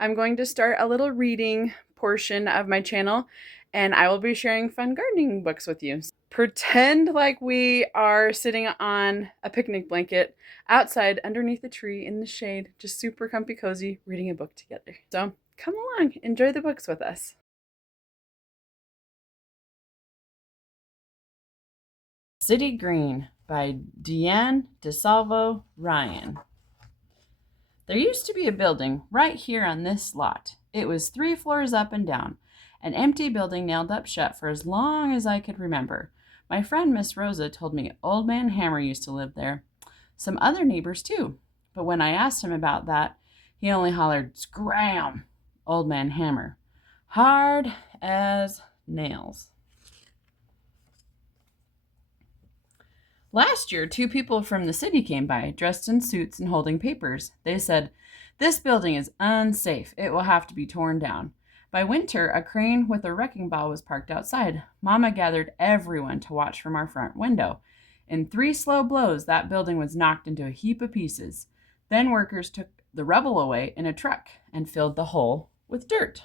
I'm going to start a little reading portion of my channel, and I will be sharing fun gardening books with you. Pretend like we are sitting on a picnic blanket outside underneath a tree in the shade, just super comfy cozy, reading a book together. So come along, enjoy the books with us. City Green by DyAnne Disalvo-Ryan. There used to be a building right here on this lot. It was 3 floors up and down, an empty building nailed up shut for as long as I could remember. My friend Miss Rosa told me Old Man Hammer used to live there. Some other neighbors too. But when I asked him about that, he only hollered, "Scram!" Old Man Hammer. Hard as nails. Last year, 2 people from the city came by, dressed in suits and holding papers. They said, "This building is unsafe. It will have to be torn down." By winter, a crane with a wrecking ball was parked outside. Mama gathered everyone to watch from our front window. In 3 slow blows, that building was knocked into a heap of pieces. Then workers took the rubble away in a truck and filled the hole with dirt.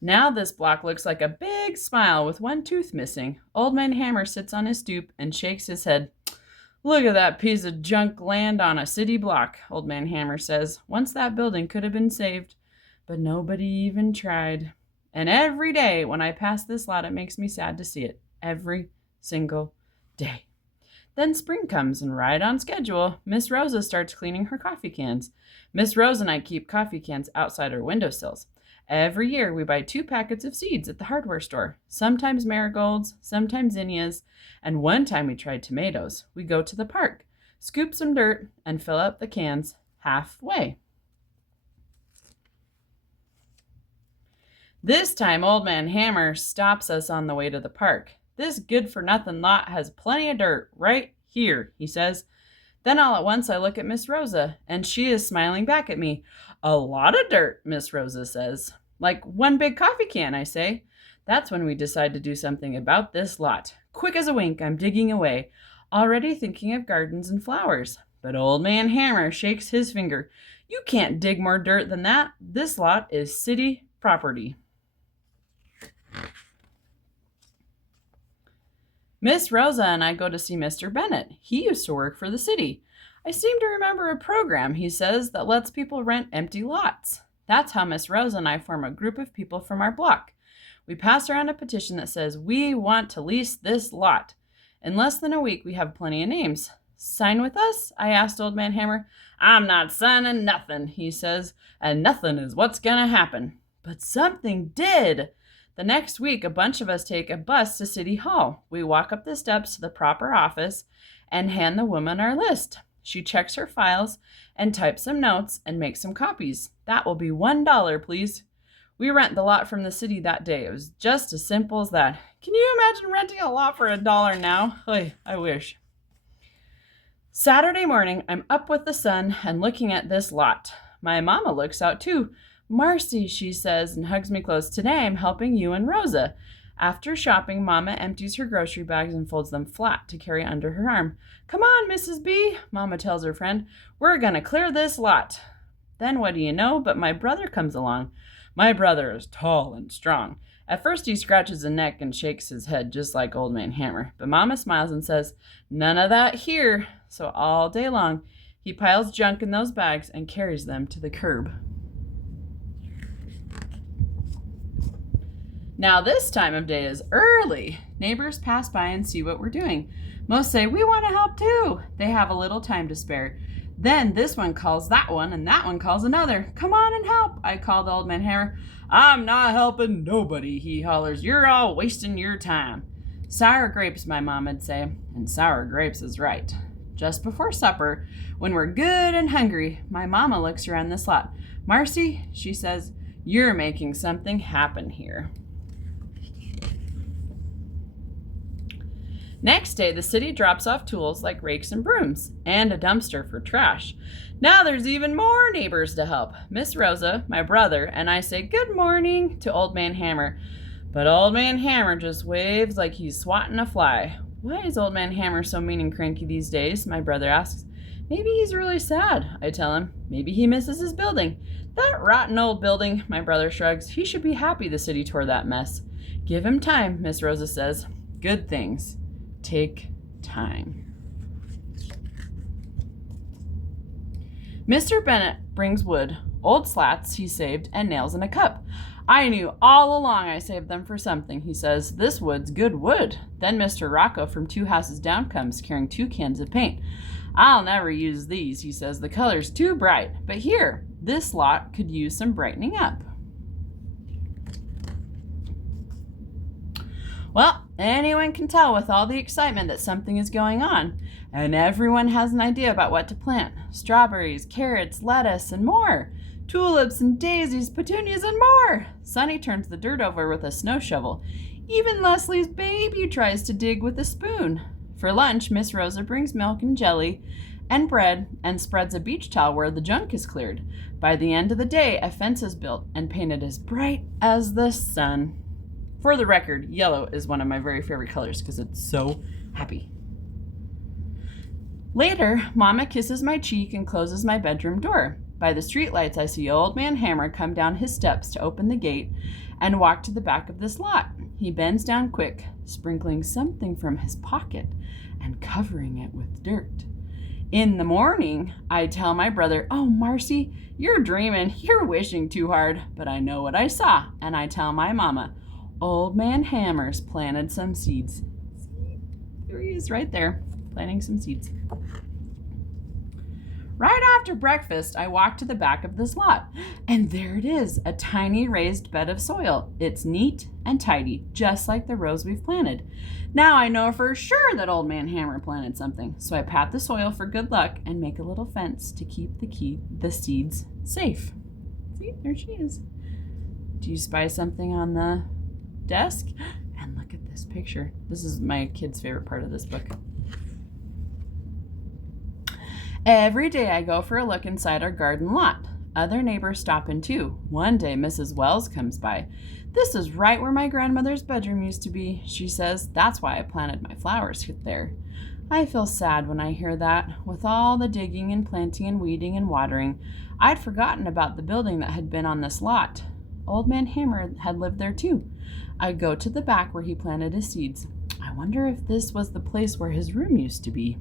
Now this block looks like a big smile with 1 tooth missing. Old Man Hammer sits on his stoop and shakes his head. "Look at that piece of junk land on a city block," Old Man Hammer says. "Once that building could have been saved, but nobody even tried. And every day when I pass this lot, it makes me sad to see it. Every single day." Then spring comes, and right on schedule, Miss Rosa starts cleaning her coffee cans. Miss Rosa and I keep coffee cans outside our windowsills. Every year, we buy 2 packets of seeds at the hardware store, sometimes marigolds, sometimes zinnias, and one time we tried tomatoes. We go to the park, scoop some dirt, and fill up the cans halfway. This time, Old Man Hammer stops us on the way to the park. "This good-for-nothing lot has plenty of dirt right here," he says. Then all at once I look at Miss Rosa, and she is smiling back at me. "A lot of dirt," Miss Rosa says. "Like 1 big coffee can," I say. That's when we decide to do something about this lot. Quick as a wink, I'm digging away, already thinking of gardens and flowers. But Old Man Hammer shakes his finger. "You can't dig more dirt than that. This lot is city property." Miss Rosa and I go to see Mr. Bennett. He used to work for the city. "I seem to remember a program," he says, "that lets people rent empty lots." That's how Miss Rosa and I form a group of people from our block. We pass around a petition that says, "We want to lease this lot." In less than a week, we have plenty of names. "Sign with us?" I asked Old Man Hammer. "I'm not signing nothing," he says, "and nothing is what's gonna happen." But something did. The next week, a bunch of us take a bus to City Hall. We walk up the steps to the proper office and hand the woman our list. She checks her files and types some notes and makes some copies. "That will be $1, please." We rent the lot from the city that day. It was just as simple as that. Can you imagine renting a lot for $1 now? I wish. Saturday morning, I'm up with the sun and looking at this lot. My mama looks out too. "Marcy," she says, and hugs me close. "Today I'm helping you and Rosa." After shopping, Mama empties her grocery bags and folds them flat to carry under her arm. "Come on, Mrs. B," Mama tells her friend. "We're gonna clear this lot." Then what do you know, but my brother comes along. My brother is tall and strong. At first he scratches a neck and shakes his head just like Old Man Hammer. But Mama smiles and says, "None of that here." So all day long, he piles junk in those bags and carries them to the curb. Now this time of day is early. Neighbors pass by and see what we're doing. Most say, "We want to help too." They have a little time to spare. Then this one calls that one, and that one calls another. "Come on and help," I called Old Man Hammer. "I'm not helping nobody," he hollers. "You're all wasting your time." Sour grapes, my mom'd say, and sour grapes is right. Just before supper, when we're good and hungry, my mama looks around this lot. "Marcy," she says, "you're making something happen here." Next day, the city drops off tools like rakes and brooms, and a dumpster for trash. Now there's even more neighbors to help. Miss Rosa, my brother, and I say good morning to Old Man Hammer. But Old Man Hammer just waves like he's swatting a fly. "Why is Old Man Hammer so mean and cranky these days?" my brother asks. Maybe he's really sad, I tell him. Maybe he misses his building. That rotten old building, my brother shrugs. He should be happy the city tore that mess. Give him time, Miss Rosa says. Good things take time. Mr. Bennett brings wood, old slats he saved, and nails in a cup. I knew all along I saved them for something, he says. This wood's good wood. Then Mr. Rocco from 2 houses down comes, carrying 2 cans of paint. I'll never use these, he says. The color's too bright. But here, this lot could use some brightening up. Well, anyone can tell with all the excitement that something is going on, and everyone has an idea about what to plant. Strawberries, carrots, lettuce, and more. Tulips and daisies, petunias, and more. Sonny turns the dirt over with a snow shovel. Even Leslie's baby tries to dig with a spoon. For lunch, Miss Rosa brings milk and jelly and bread and spreads a beach towel where the junk is cleared. By the end of the day, a fence is built and painted as bright as the sun. For the record, yellow is one of my very favorite colors because it's so happy. Later, Mama kisses my cheek and closes my bedroom door. By the streetlights, I see Old Man Hammer come down his steps to open the gate and walk to the back of this lot. He bends down quick, sprinkling something from his pocket and covering it with dirt. In the morning, I tell my brother, "Oh, Marcy, you're dreaming. You're wishing too hard." But I know what I saw, and I tell my mama, Old Man Hammer's planted some seeds. See? There he is right there, planting some seeds. Right after breakfast, I walk to the back of this lot, and there it is, a tiny raised bed of soil. It's neat and tidy, just like the rows we've planted. Now I know for sure that Old Man Hammer planted something, so I pat the soil for good luck and make a little fence to keep the seeds safe. See, there she is. Do you spy something on the desk? And look at this picture. This is my kid's favorite part of this book. Every day I go for a look inside our garden lot. Other neighbors stop in too. One day Mrs. Wells comes by. "This is right where my grandmother's bedroom used to be," she says. "That's why I planted my flowers there." I feel sad when I hear that. With all the digging and planting and weeding and watering, I'd forgotten about the building that had been on this lot. Old Man Hammer had lived there too. I go to the back where he planted his seeds. I wonder if this was the place where his room used to be.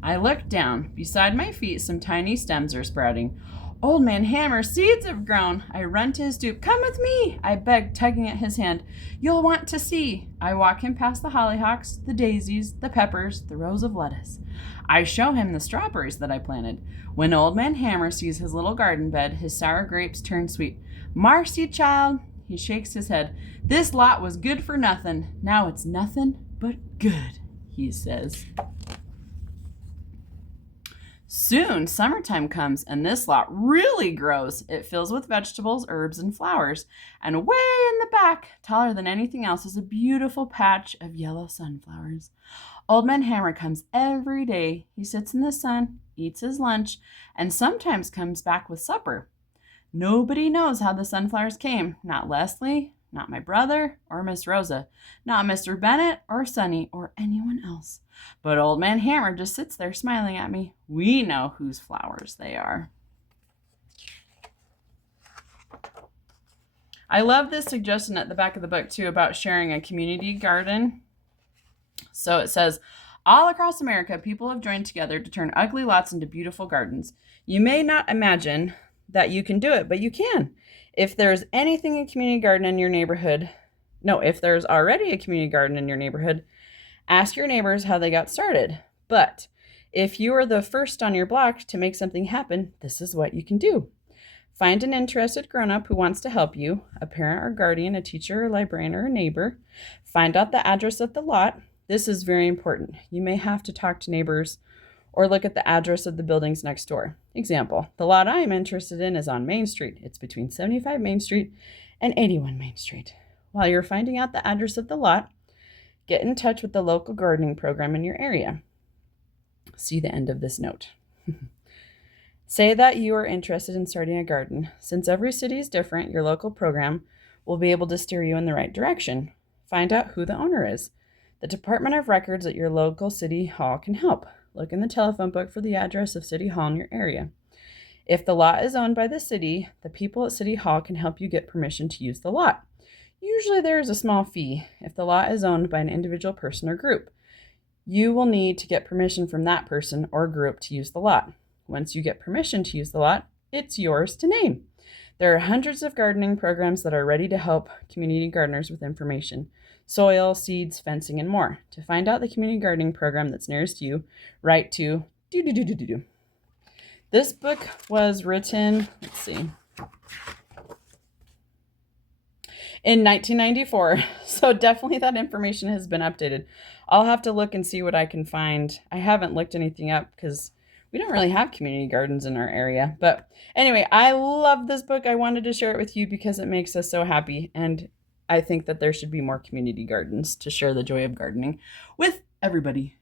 I look down. Beside my feet, some tiny stems are sprouting. Old Man Hammer's seeds have grown. I run to his stoop. "Come with me," I beg, tugging at his hand. "You'll want to see." I walk him past the hollyhocks, the daisies, the peppers, the rows of lettuce. I show him the strawberries that I planted. When Old Man Hammer sees his little garden bed, his sour grapes turn sweet. "Marcy, child," he shakes his head, "this lot was good for nothing. Now it's nothing but good," he says. Soon, summertime comes, and this lot really grows. It fills with vegetables, herbs, and flowers. And way in the back, taller than anything else, is a beautiful patch of yellow sunflowers. Old Man Hammer comes every day. He sits in the sun, eats his lunch, and sometimes comes back with supper. Nobody knows how the sunflowers came. Not Leslie, not my brother, or Miss Rosa, not Mr. Bennett, or Sonny, or anyone else. But Old Man Hammer just sits there smiling at me. We know whose flowers they are. I love this suggestion at the back of the book, too, about sharing a community garden. So it says, all across America, people have joined together to turn ugly lots into beautiful gardens. You may not imagine that you can do it, but you can. If there's anything a community garden in your neighborhood, if there's already a community garden in your neighborhood, ask your neighbors how they got started. But if you are the first on your block to make something happen, this is what you can do. Find an interested grown-up who wants to help you, a parent or guardian, a teacher, a librarian, or a neighbor. Find out the address of the lot. This is very important. You may have to talk to neighbors or look at the address of the buildings next door. Example, the lot I am interested in is on Main Street. It's between 75 Main Street and 81 Main Street. While you're finding out the address of the lot, get in touch with the local gardening program in your area. See the end of this note. Say that you are interested in starting a garden. Since every city is different, your local program will be able to steer you in the right direction. Find out who the owner is. The Department of Records at your local city hall can help. Look in the telephone book for the address of City Hall in your area. If the lot is owned by the city, the people at City Hall can help you get permission to use the lot. Usually there is a small fee if the lot is owned by an individual person or group. You will need to get permission from that person or group to use the lot. Once you get permission to use the lot, it's yours to name. There are hundreds of gardening programs that are ready to help community gardeners with information: soil, seeds, fencing, and more. To find out the community gardening program that's nearest you, write to do. This book was written, in 1994, so definitely that information has been updated. I'll have to look and see what I can find. I haven't looked anything up because we don't really have community gardens in our area. But anyway, I love this book. I wanted to share it with you because it makes us so happy. And I think that there should be more community gardens to share the joy of gardening with everybody.